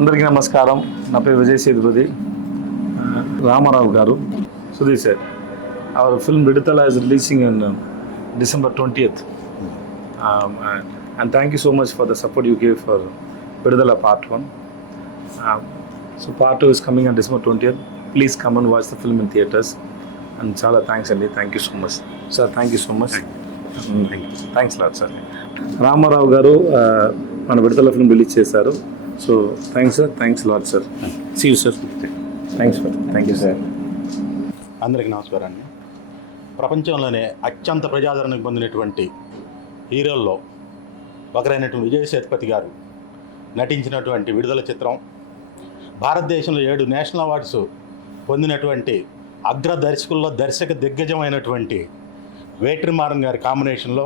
అందరికీ నమస్కారం. నా పేరు విజయ్ సేతుపతి. రామారావు గారు, Sudheer sir, hour film Viduthala is releasing on December 20th. And thank you so much for the support you gave for Viduthala Part 1. So Part 2 is coming on December 20th. Please come and watch the film in theatres. And చాలా thanks అండి. Thank you so much sir. Thank you so much. Thanks lot sir. Ramarao గారు మన విడుదల film release చేశారు. So thanks sir. Thanks lot sir. See you sir. Thanks sir. Thank you sir. అందరికీ నమస్కారం అండి. ప్రపంచంలోనే అత్యంత ప్రజాదరణ పొందినటువంటి హీరోల్లో ఒకరైనటువంటి విజయ్ సేతుపతి గారు నటించినటువంటి విడుదల చిత్రం, భారతదేశంలో 7 నేషనల్ అవార్డ్స్ పొందినటువంటి అగ్ర దర్శకుల్లో దర్శక దిగ్గజమైనటువంటి వేట్రిమారన్ గారి కాంబినేషన్లో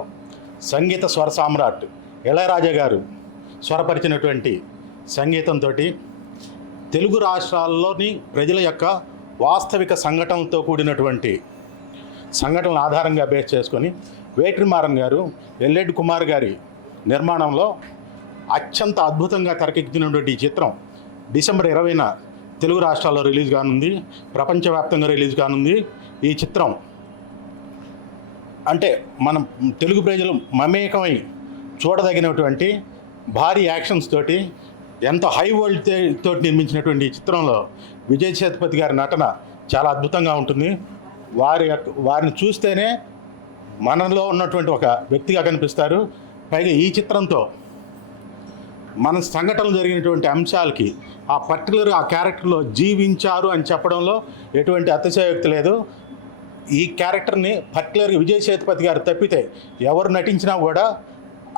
సంగీత స్వర సామ్రాట్ ఇళయరాజా గారు స్వరపరిచినటువంటి సంగీతంతో తెలుగు రాష్ట్రాల్లోని ప్రజల యొక్క వాస్తవిక సంఘటనలతో కూడినటువంటి సంఘటనల ఆధారంగా బేస్ చేసుకొని వేట్రిమారన్ గారు ఎల్ఎడ్ కుమార్ గారి నిర్మాణంలో అత్యంత అద్భుతంగా తెరకెక్కించినటువంటి ఈ చిత్రం డిసెంబర్ 20న తెలుగు రాష్ట్రాల్లో రిలీజ్ కానుంది, ప్రపంచవ్యాప్తంగా రిలీజ్ కానుంది. ఈ చిత్రం అంటే మనం తెలుగు ప్రజలు మమేకమై చూడదగినటువంటి భారీ యాక్షన్స్ తోటి ఎంతో హై వరల్డ్ తోటి నిర్మించినటువంటి ఈ చిత్రంలో విజయ్ సేతుపతి గారి నటన చాలా అద్భుతంగా ఉంటుంది. వారిని చూస్తేనే మనలో ఉన్నటువంటి ఒక వ్యక్తిగా కనిపిస్తారు. పైగా ఈ చిత్రంతో మన సంఘటనలు జరిగినటువంటి అంశాలకి ఆ పర్టికులర్ ఆ క్యారెక్టర్లో జీవించారు అని చెప్పడంలో ఎటువంటి అతిశయోక్తి లేదు. ఈ క్యారెక్టర్ని పర్టికులర్గా విజయ్ సేతుపతి గారు తప్పితే ఎవరు నటించినా కూడా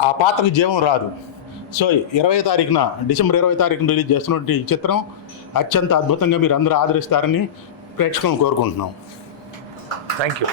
ఆ పాత్రకు జీవం రాదు. సో 20వ తారీఖున డిసెంబర్ 20వ తారీఖున రిలీజ్ చేస్తున్నటువంటి ఈ చిత్రం అత్యంత అద్భుతంగా మీరు అందరూ ఆదరిస్తారని ప్రేక్షకులను కోరుకుంటున్నాం. Thank you.